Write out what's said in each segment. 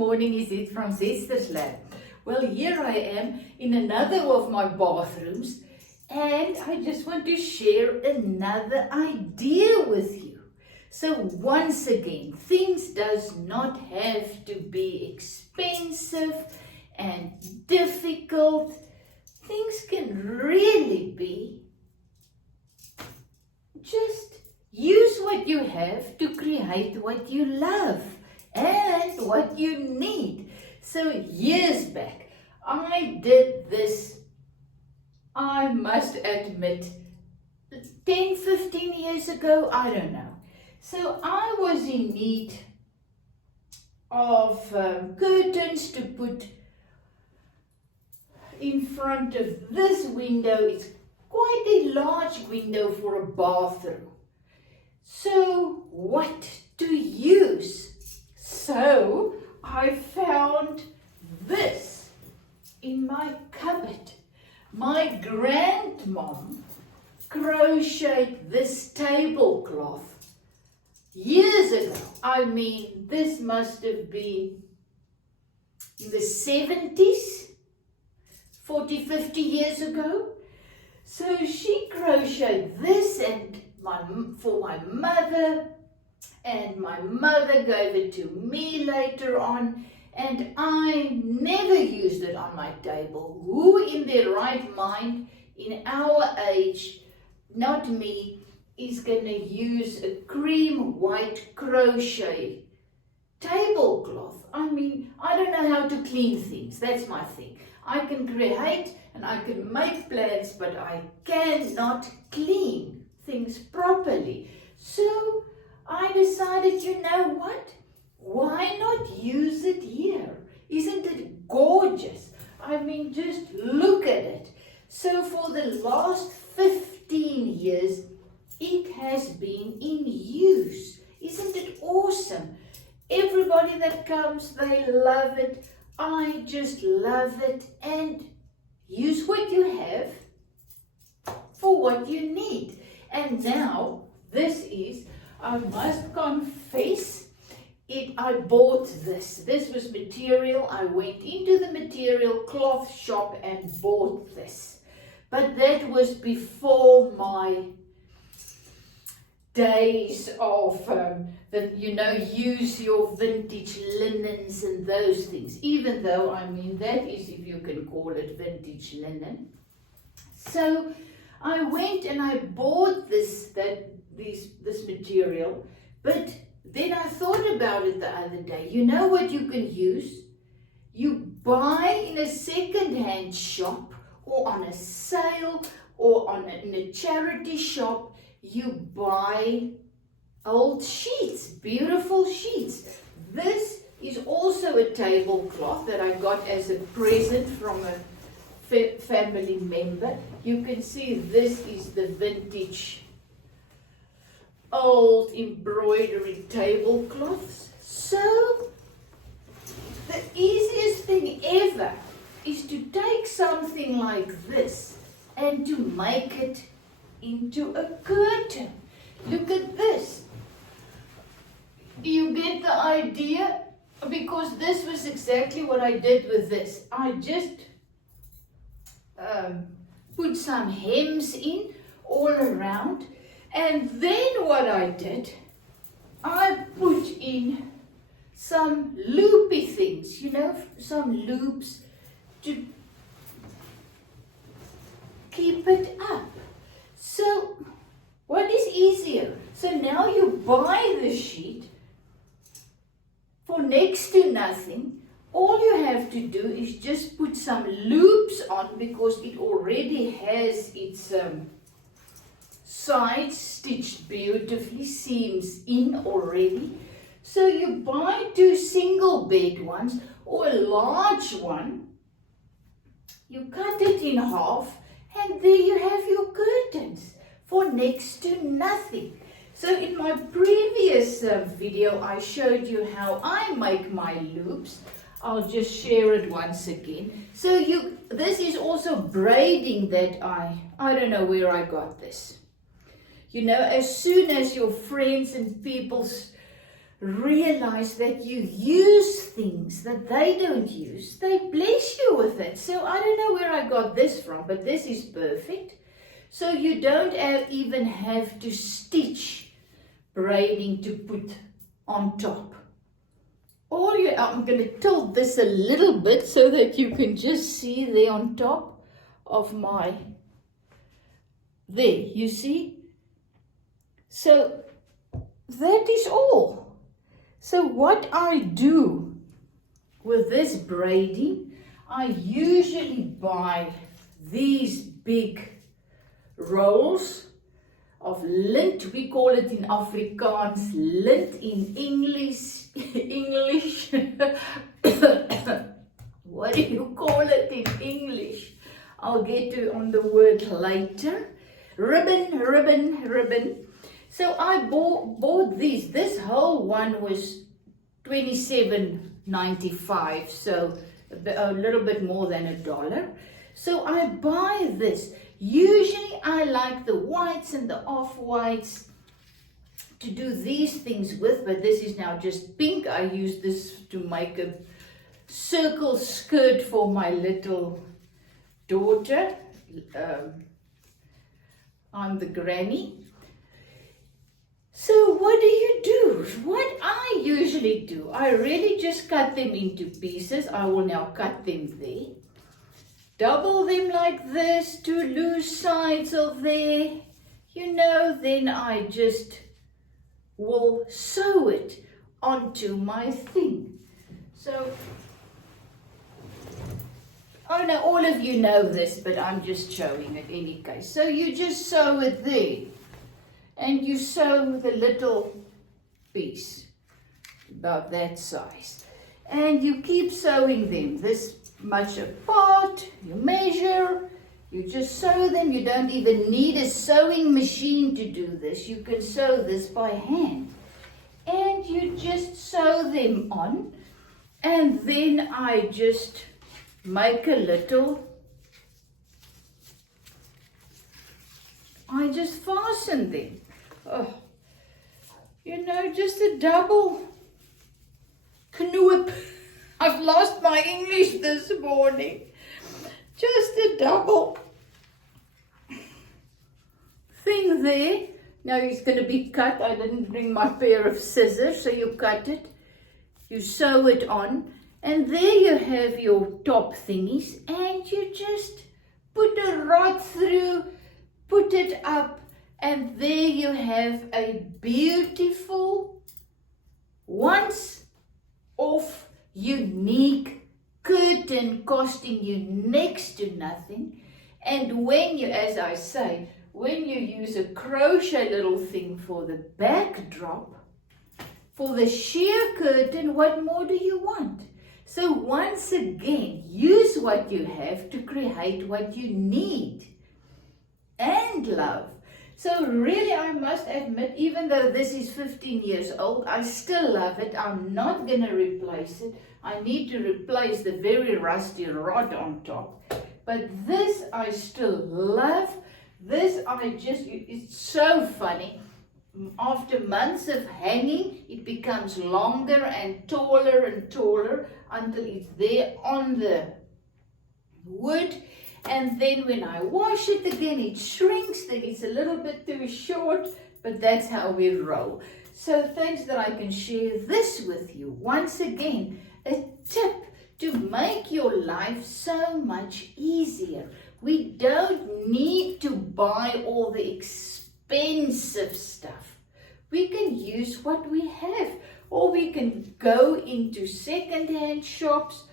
morning, is it from Zester's Lab? Well, here I am in another of my bathrooms, and I just want to share another idea with you. So once again, things does not have to be expensive and difficult. Things can really be just use what you have to create what you love and what you need. So years back, I did this, I must admit, 10, 15 years ago, I don't know. So I was in need of curtains to put in front of this window. It's quite a large window for a bathroom. So what to use? So I found this in my cupboard. My grandmom crocheted this tablecloth years ago. I mean, this must have been in the 70s, 40, 50 years ago. So she crocheted this and for my mother, and my mother gave it to me later on, and I never used it on my table. Who in their right mind in our age, not me, is going to use a cream white crochet tablecloth? I mean, I don't know how to clean things. That's my thing. I can create and I can make plans, but I cannot clean things properly. So I decided, you know what? Why not use it here? Isn't it gorgeous? I mean, just look at it. So for the last 15 years, it has been in use. Isn't it awesome? Everybody that comes, they love it. I just love it. And use what you have for what you need. And now, this is, I must confess, I bought this. This was material. I went into the material cloth shop and bought this. But that was before my days of, use your vintage linens and those things. Even though, I mean, that is, if you can call it vintage linen. So I went and I bought this material, but then I thought about it the other day. You know what you can use? You buy in a second-hand shop or on a sale or in a charity shop, you buy old sheets, beautiful sheets. This is also a tablecloth that I got as a present from a family member. You can see this is the vintage old embroidery tablecloths. So the easiest thing ever is to take something like this and to make it into a curtain. Look at this. You get the idea? Because this was exactly what I did with this. I just put some hems in all around, and then what I did, I put in some loopy things, some loops to keep it up. So what is easier? So now you buy the sheet for next to nothing. All you have to do is just put some loops on, because it already has its sides stitched beautifully, seams in already. So you buy 2 single bed ones or a large one, you cut it in half, and there you have your curtains for next to nothing. So in my previous video, I showed you how I make my loops. I'll just share it once again. So this is also braiding that I don't know where I got this. As soon as your friends and people realize that you use things that they don't use, they bless you with it. So I don't know where I got this from, but this is perfect. So you don't even have to stitch braiding to put on top. I'm going to tilt this a little bit so that you can just see there on top of there, you see? So that is all. So what I do with this braiding, I usually buy these big rolls of lint. We call it in Afrikaans lint, in English. What do you call it in English? I'll get to on the word later. Ribbon. So I bought these. This whole one was $27.95, so a little bit more than $1. So I buy this. Usually I like the whites and the off-whites to do these things with, but this is now just pink. I use this to make a circle skirt for my little daughter. I'm the granny. So what do you do? What I usually do, I really just cut them into pieces. I will now cut them there. Double them like this, two loose sides of there, then I just will sew it onto my thing. So, oh no, all of you know this, but I'm just showing it any case. So you just sew it there, and you sew the little piece, about that size. And you keep sewing them this much apart, you measure, you just sew them. You don't even need a sewing machine to do this. You can sew this by hand. And you just sew them on, and then I just make I just fasten them. Oh, just a double knoop. I've lost my English this morning. Just a double thing there. Now it's going to be cut. I didn't bring my pair of scissors, so you cut it. You sew it on. And there you have your top thingies. And you just put a rod through, put it up. And there you have a beautiful, once-off, unique curtain costing you next to nothing. And when you, as I say, when you use a crochet little thing for the backdrop, for the sheer curtain, what more do you want? So once again, use what you have to create what you need and love. So really, I must admit, even though this is 15 years old, I still love it. I'm not going to replace it. I need to replace the very rusty rod on top. But this I still love. This it's so funny. After months of hanging, it becomes longer and taller until it's there on the wood. And then when I wash it again, it shrinks, then it's a little bit too short, but that's how we roll. So thanks that I can share this with you. Once again, a tip to make your life so much easier. We don't need to buy all the expensive stuff. We can use what we have, or we can go into second-hand shops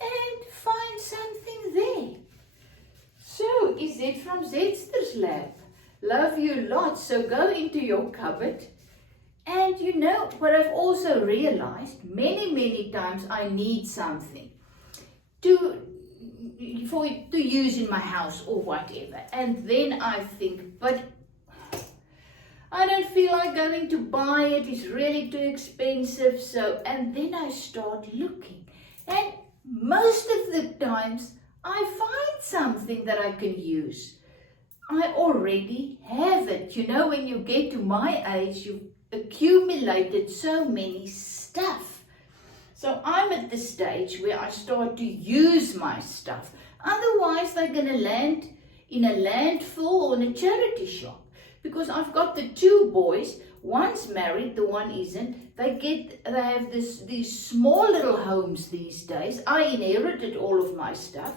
and find something there. So, is it from Zetster's Lab? Love you lots. So go into your cupboard. And you know what I've also realized, many times I need something to use in my house or whatever. And then I think, but I don't feel like going to buy it. It's really too expensive. So, and then I start looking. And most of the times, I find something that I can use. I already have it. You know, when you get to my age, you accumulated so many stuff. So I'm at the stage where I start to use my stuff. Otherwise, they're going to land in a landfill or in a charity shop. Because I've got the two boys, one's married, the one isn't. They have these small little homes these days. I inherited all of my stuff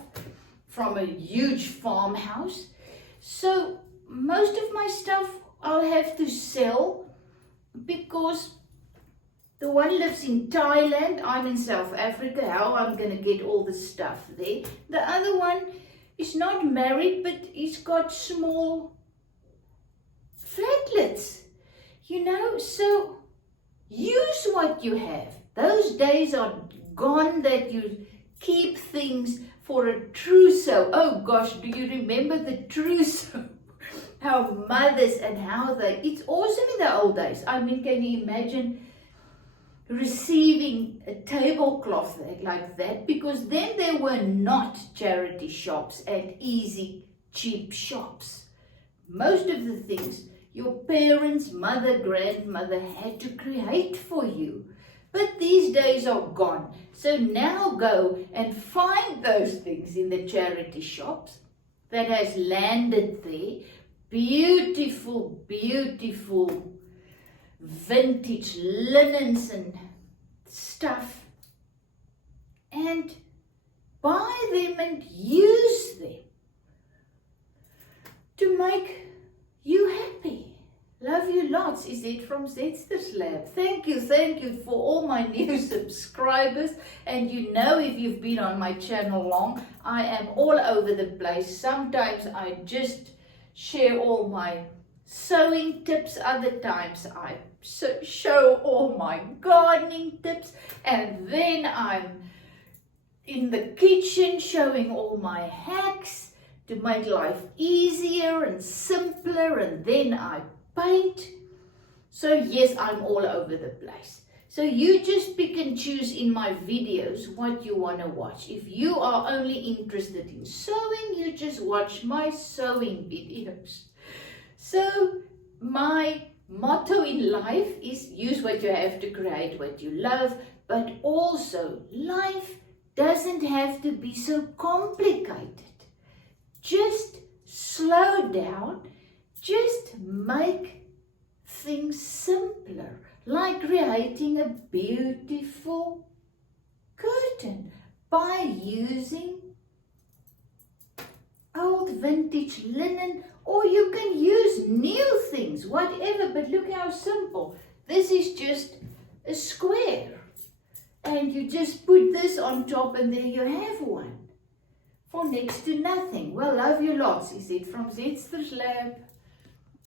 from a huge farmhouse. So most of my stuff I'll have to sell because the one lives in Thailand, I'm in South Africa. How I'm going to get all the stuff there. The other one is not married, but he's got small flatlets, you know. So use what you have. Those days are gone that you keep things for a trousseau. Oh gosh, do you remember the trousseau? Our mothers and how it's awesome in the old days. I mean, can you imagine receiving a tablecloth like that? Because then there were not charity shops and easy, cheap shops. Most of the things your parents, mother, grandmother had to create for you. But these days are gone. So now go and find those things in the charity shops that has landed there. Beautiful, beautiful vintage linens and stuff. And buy them and use them to make you happy. Love you lots. Is it from Zetster's Lab? Thank you for all my new subscribers. And you know, if you've been on my channel long, I am all over the place. Sometimes I just share all my sewing tips. Other times I show all my gardening tips. And then I'm in the kitchen showing all my hacks to make life easier and simpler. And then I paint. So yes, I'm all over the place. So you just pick and choose in my videos what you want to watch. If you are only interested in sewing, you just watch my sewing videos. So my motto in life is use what you have to create what you love, but also life doesn't have to be so complicated. Just slow down. Just make things simpler, like creating a beautiful curtain by using old vintage linen, or you can use new things, whatever. But look how simple. This is just a square, and you just put this on top and there you have one for next to nothing. Well, love you lots. Is it from Zetster's Lab?